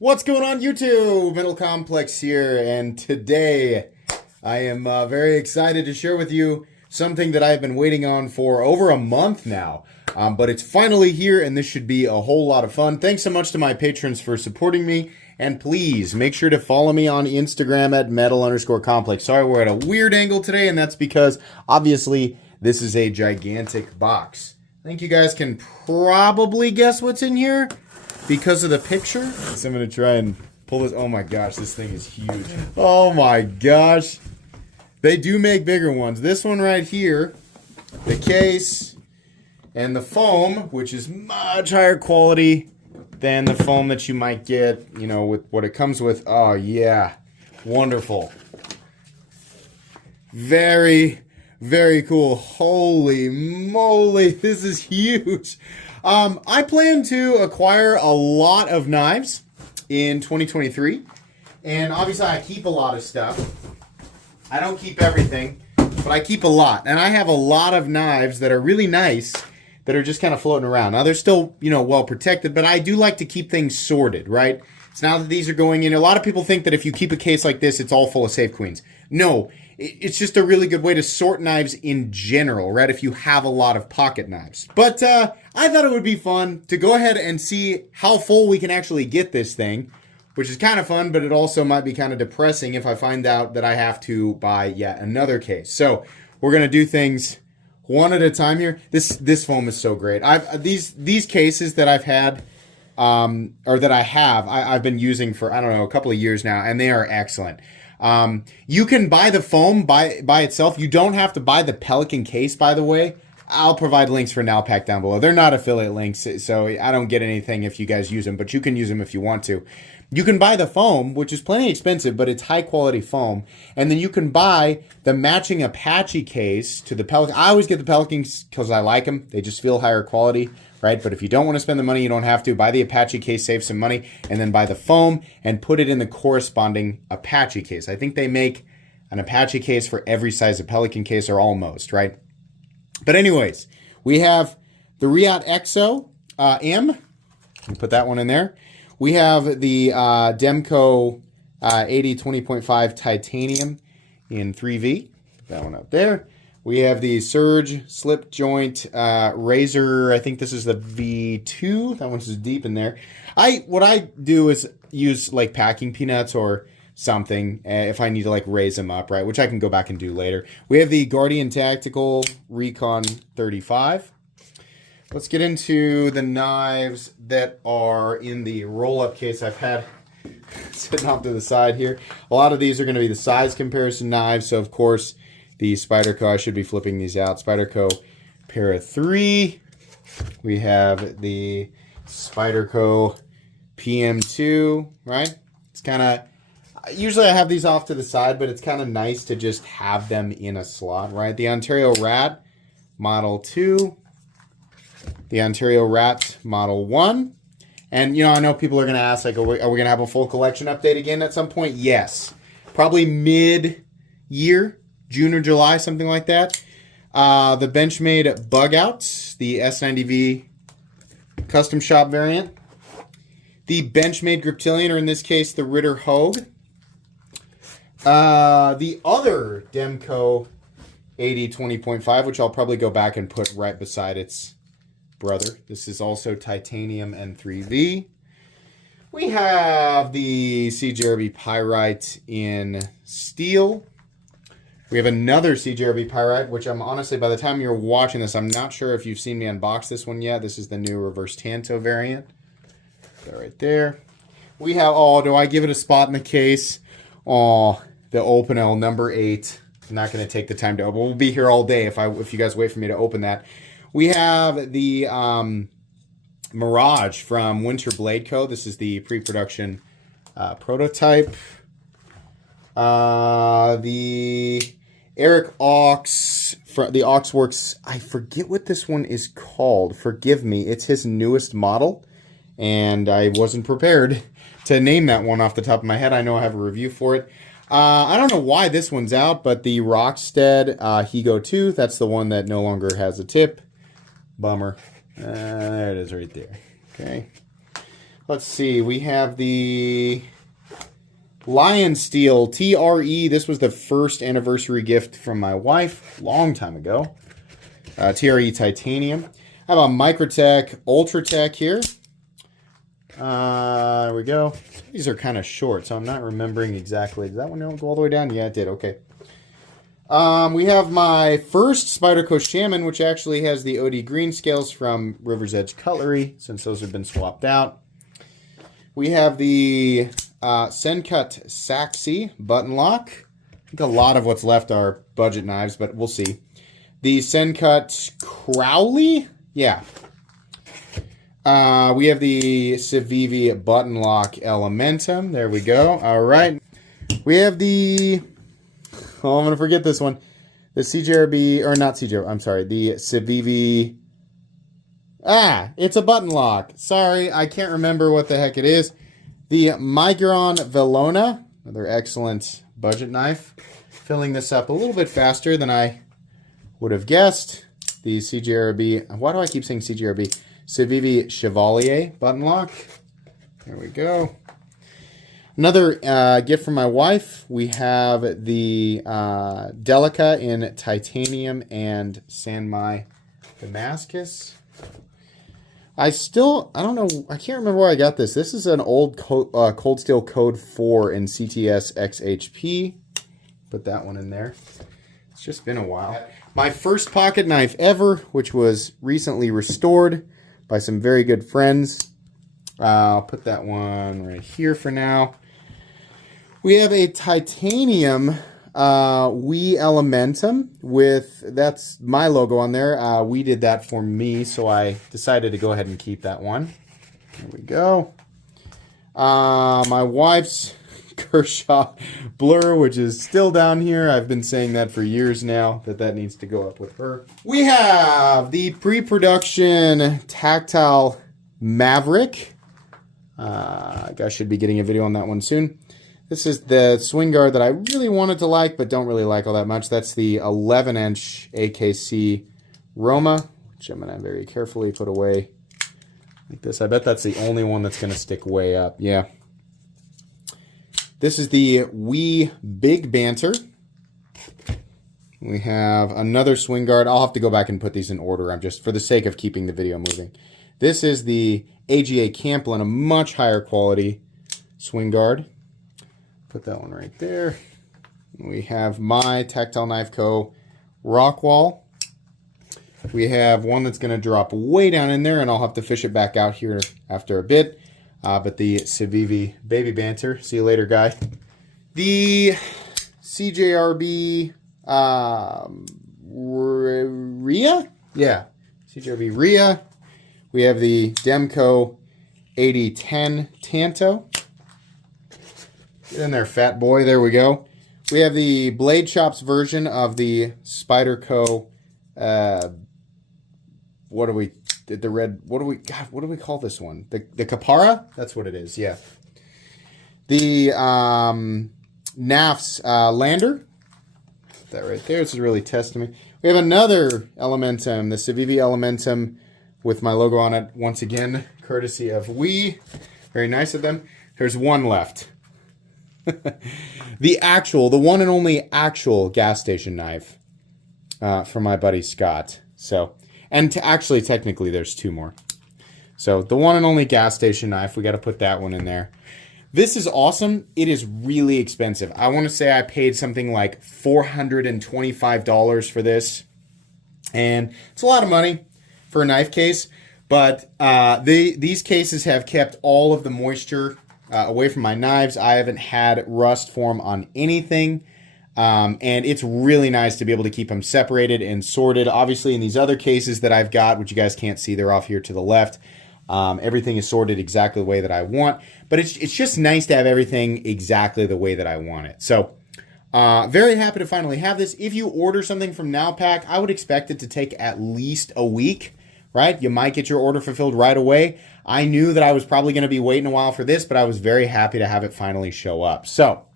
What's going on YouTube? Mental Complex here, and today I am very excited to share with you something that I've been waiting on for over a month now. But it's finally here, and this should be a whole lot of fun. Thanks so much to my patrons for supporting me, and please make sure to follow me on Instagram at metal_complex. Sorry, we're at a weird angle today, and that's because obviously this is a gigantic box. I think you guys can probably guess what's in here because of the picture. So I'm going to try and pull this. Oh my gosh, this thing is huge. Oh my gosh. They do make bigger ones. This one right here, the case and the foam, which is much higher quality than the foam that you might get, you know, with what it comes with. Oh yeah, wonderful. Very, very cool. Holy moly, this is huge. I plan to acquire a lot of knives in 2023, and obviously I keep a lot of stuff. I don't keep everything, but I keep a lot, and I have a lot of knives that are really nice that are just kind of floating around. Now they're still, you know, well protected, but I do like to keep things sorted, right? So now that these are going in, a lot of people think that if you keep a case like this, it's all full of safe queens. No, it's just a really good way to sort knives in general, right? If you have a lot of pocket knives. But I thought it would be fun to go ahead and see how full we can actually get this thing, which is kind of fun, but it also might be kind of depressing if I find out that I have to buy yet another case. So we're going to do things one at a time here. This foam is so great. These cases that I've had, or that I've been using for, I don't know, a couple of years now, and they are excellent. You can buy the foam by itself. You don't have to buy the Pelican case, by the way. I'll provide links for NalPak down below. They're not affiliate links, so I don't get anything if you guys use them, but you can use them if you want to. You can buy the foam, which is plenty expensive, but it's high quality foam. And then you can buy the matching Apache case to the Pelican. I always get the Pelicans because I like them. They just feel higher quality, right? But if you don't want to spend the money, you don't have to. Buy the Apache case, save some money, and then buy the foam and put it in the corresponding Apache case. I think they make an Apache case for every size of Pelican case, or almost, right? But anyways, we have the Riot Exo M. We'll put that one in there. We have the Demco 80 20.5 titanium in 3V. That one up there. We have the Surge slip joint razor. I think this is the V2. That one's just deep in there. What I do is use like packing peanuts or something if I need to like raise them up, right? Which I can go back and do later. We have the Guardian Tactical Recon 35. Let's get into the knives that are in the roll-up case I've had sitting off to the side here. A lot of these are going to be the size comparison knives. So, of course, the Spyderco, I should be flipping these out. Spyderco Para 3. We have the Spyderco PM2, right? It's kind of, usually I have these off to the side, but it's kind of nice to just have them in a slot, right? The Ontario Rat Model 2. The Ontario Rat Model 1. And, you know, I know people are going to ask, like, are we going to have a full collection update again at some point? Yes. Probably mid-year, June or July, something like that. The Benchmade Bug Outs, the S90V Custom Shop variant. The Benchmade Griptilian, or in this case, the Ritter Hogue. The other Demco 80 20.5, which I'll probably go back and put right beside its brother. This is also titanium and 3V. We have the CJRB Pyrite in steel. We have another CJRB Pyrite, which I'm honestly, by the time you're watching this, I'm not sure if you've seen me unbox this one yet. This is the new Reverse Tanto variant. That right there. We have, oh, do I give it a spot in the case? Oh, the Opinel number 8. I'm not going to take the time to open. We'll be here all day if you guys wait for me to open that. We have the Mirage from Winter Blade Co. This is the pre-production prototype. The Eric Ox, the Oxworks, I forget what this one is called. Forgive me. It's his newest model, and I wasn't prepared to name that one off the top of my head. I know I have a review for it. I don't know why this one's out, but the Rockstead Higo 2, that's the one that no longer has a tip. Bummer. There it is right there. Okay. Let's see. We have the Lion Steel TRE. This was the first anniversary gift from my wife a long time ago. TRE Titanium. I have a Microtech Ultratech here. There we go. These are kind of short, so I'm not remembering exactly. Did that one go all the way down? Yeah, it did. Okay. We have my first Spyderco Shaman, which actually has the OD green scales from River's Edge Cutlery, since those have been swapped out. We have the Sencut Saxy button lock. I think a lot of what's left are budget knives, but we'll see. The Sencut Crowley. Yeah. We have the Civivi button lock Elementum. There we go. All right. We have the... Oh, I'm going to forget this one. The CJRB, or not CJRB, I'm sorry. The Civivi... it's a button lock. Sorry, I can't remember what the heck it is. The Migron Velona. Another excellent budget knife. Filling this up a little bit faster than I would have guessed. The CJRB... Why do I keep saying CJRB? Civivi Chevalier button lock. There we go. Another gift from my wife. We have the Delica in titanium and Sanmai Damascus. I don't know, I can't remember where I got this. This is an old Cold Steel Code 4 in CTS XHP. Put that one in there. It's just been a while. My first pocket knife ever, which was recently restored by some very good friends. I'll put that one right here for now. We have a titanium We Elementum with, that's my logo on there. We did that for me, so I decided to go ahead and keep that one. There we go. My wife's Kershaw Blur, which is still down here. I've been saying that for years now, that needs to go up with her. We have the pre-production Tactile Maverick. Guys should be getting a video on that one soon. This is the swing guard that I really wanted to like, but don't really like all that much. That's the 11-inch AKC Roma, which I'm going to very carefully put away like this. I bet that's the only one that's going to stick way up. Yeah. This is the Wee Big Banter. We have another swing guard. I'll have to go back and put these in order. I'm just for the sake of keeping the video moving. This is the AGA Camplin, a much higher quality swing guard. Put that one right there. We have my Tactile Knife Co. Rockwall. We have one that's going to drop way down in there, and I'll have to fish it back out here after a bit. But the Civivi Baby Banter. See you later, guy. The CJRB Rhea? Yeah, CJRB Rhea. We have the Demco 8010 Tanto. Get in there, fat boy. There we go. We have the Blade Shops version of the Spyderco. What do we call this one? The Capara? That's what it is, yeah. The NAF's Lander. Put that right there. This is really testing me. We have another Elementum, the Civivi Elementum with my logo on it. Once again, courtesy of Wii. Very nice of them. There's one left. The one and only actual gas station knife from my buddy Scott. So, and actually, technically, there's two more. So, the one and only gas station knife, we got to put that one in there. This is awesome. It is really expensive. I want to say I paid something like $425 for this. And it's a lot of money for a knife case. But these cases have kept all of the moisture away from my knives. I haven't had rust form on anything. And it's really nice to be able to keep them separated and sorted. Obviously, in these other cases that I've got, which you guys can't see, they're off here to the left. Everything is sorted exactly the way that I want. But it's just nice to have everything exactly the way that I want it. So, very happy to finally have this. If you order something from NalPak, I would expect it to take at least a week, right? You might get your order fulfilled right away. I knew that I was probably going to be waiting a while for this, but I was very happy to have it finally show up. So,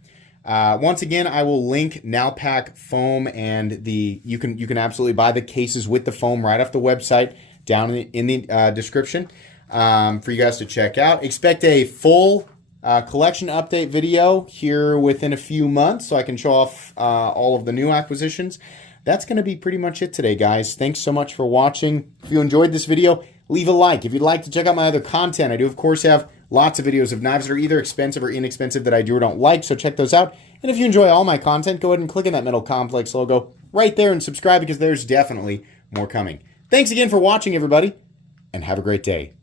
once again, I will link NalPak foam, and you can absolutely buy the cases with the foam right off the website down in the description. for you guys to check out. Expect a full collection update video here within a few months so I can show off all of the new acquisitions. That's going to be pretty much it today, guys. Thanks so much for watching. If you enjoyed this video, leave a like. If you'd like to check out my other content, I do, of course, have lots of videos of knives that are either expensive or inexpensive that I do or don't like, so check those out. And if you enjoy all my content, go ahead and click on that Metal Complex logo right there and subscribe because there's definitely more coming. Thanks again for watching, everybody, and have a great day.